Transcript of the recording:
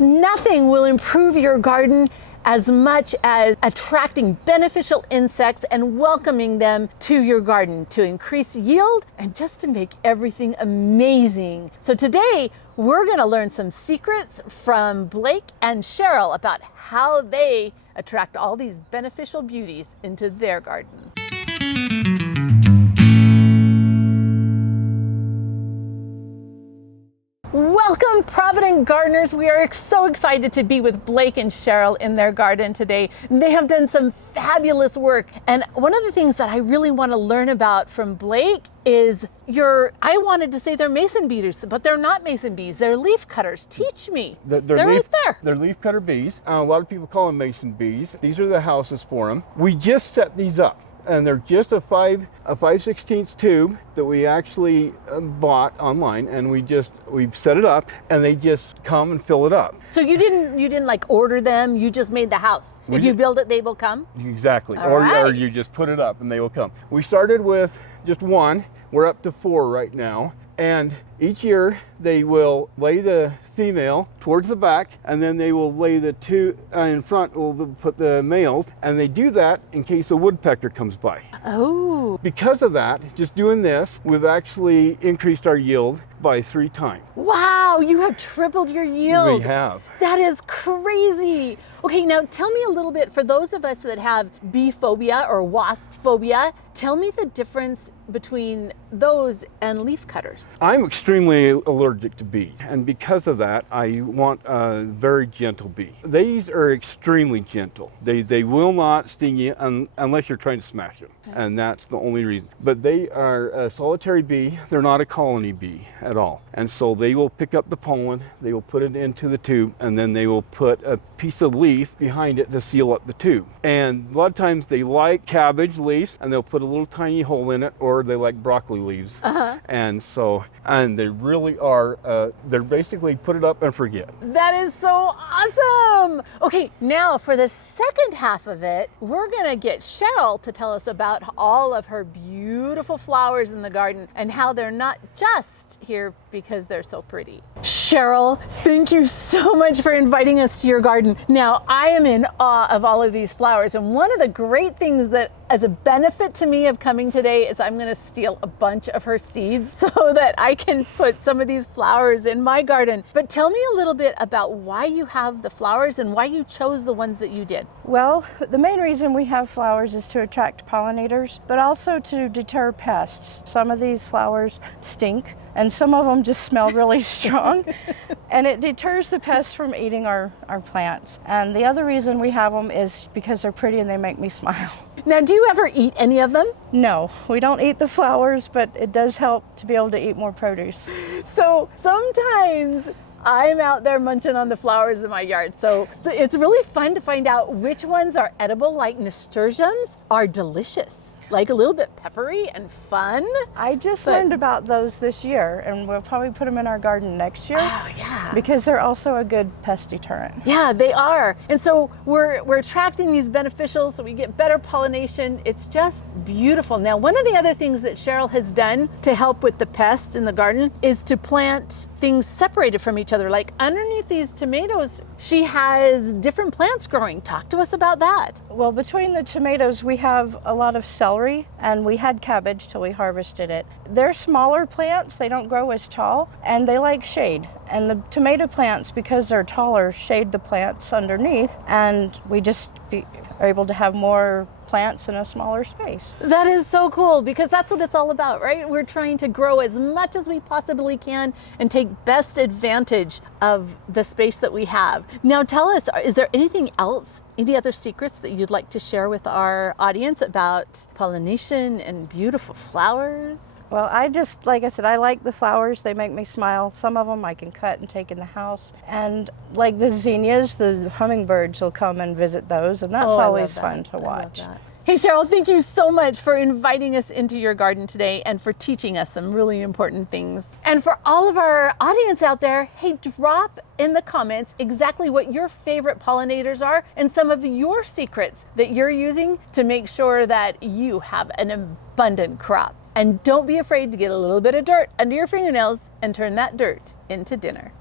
Nothing will improve your garden as much as attracting beneficial insects and welcoming them to your garden to increase yield and just to make everything amazing. So today, we're gonna learn some secrets from Blake and Cheryl about how they attract all these beneficial beauties into their garden. Welcome, Provident gardeners. We are so excited to be with Blake and Cheryl in their garden today. They have done some fabulous work. And one of the things that I really want to learn about from Blake is I wanted to say they're mason beaters, but they're not mason bees. They're leaf cutters. Teach me. They're right there. They're leaf cutter bees. A lot of people call them mason bees. These are the houses for them. We just set these up. And they're just a 5/16 tube that we actually bought online, and we've set it up, and they just come and fill it up. So you didn't like order them, you just made the house. If you build it, they will come? Exactly. All Or right. you just put it up and they will come. We started with just one. We're up to 4 right now. And each year they will lay the female towards the back, and then they will lay the two in front, will put the males, and they do that in case a woodpecker comes by. Oh. Because of that, just doing this, we've actually increased our yield by 3 times. Wow, you have tripled your yield. We have. That is crazy. Okay, now tell me a little bit, for those of us that have bee phobia or wasp phobia, tell me the difference between those and leaf cutters. I'm extremely allergic to bees, and because of that, I want a very gentle bee. These are extremely gentle. They will not sting you unless you're trying to smash them, and that's the only reason. But they are a solitary bee. They're not a colony bee at all. And so they will pick up the pollen, they will put it into the tube, and then they will put a piece of leaf behind it to seal up the tube. And a lot of times they like cabbage leaves, and they'll put a little tiny hole in it, or they like broccoli leaves. And they really are, they're basically put it up and forget. That is so awesome. Okay, now for the second half of it, we're gonna get Cheryl to tell us about all of her beautiful flowers in the garden and how they're not just here because they're so pretty. Cheryl, thank you so much for inviting us to your garden. Now, I am in awe of all of these flowers, and one of the great things that as a benefit to me of coming today is I'm gonna steal a bunch of her seeds so that I can put some of these flowers in my garden. But tell me a little bit about why you have the flowers and why you chose the ones that you did. Well, the main reason we have flowers is to attract pollinators, but also to deter pests. Some of these flowers stink, and some of them just smell really strong, and it deters the pests from eating our plants. And the other reason we have them is because they're pretty and they make me smile. Now, do you ever eat any of them? No, we don't eat the flowers, but it does help to be able to eat more produce. So sometimes I'm out there munching on the flowers in my yard. So it's really fun to find out which ones are edible, like nasturtiums are delicious. Like a little bit peppery and fun. I just learned about those this year, and we'll probably put them in our garden next year. Oh, yeah. Because they're also a good pest deterrent. Yeah, they are. And so we're attracting these beneficials, so we get better pollination. It's just beautiful. Now, one of the other things that Cheryl has done to help with the pests in the garden is to plant things separated from each other. Like underneath these tomatoes, she has different plants growing. Talk to us about that. Well, between the tomatoes, we have a lot of celery, and we had cabbage till we harvested it. They're smaller plants, they don't grow as tall, and they like shade. And the tomato plants, because they're taller, shade the plants underneath, and we just are able to have more plants in a smaller space. That is so cool, because that's what it's all about, right? We're trying to grow as much as we possibly can and take best advantage of the space that we have. Now tell us, is there anything else, any other secrets that you'd like to share with our audience about pollination and beautiful flowers? Well, like I said, I like the flowers. They make me smile. Some of them I can cut and take in the house. And like the zinnias, the hummingbirds will come and visit those, and that's always fun to watch. Hey Cheryl, thank you so much for inviting us into your garden today and for teaching us some really important things. And for all of our audience out there, hey, drop in the comments exactly what your favorite pollinators are and some of your secrets that you're using to make sure that you have an abundant crop. And don't be afraid to get a little bit of dirt under your fingernails and turn that dirt into dinner.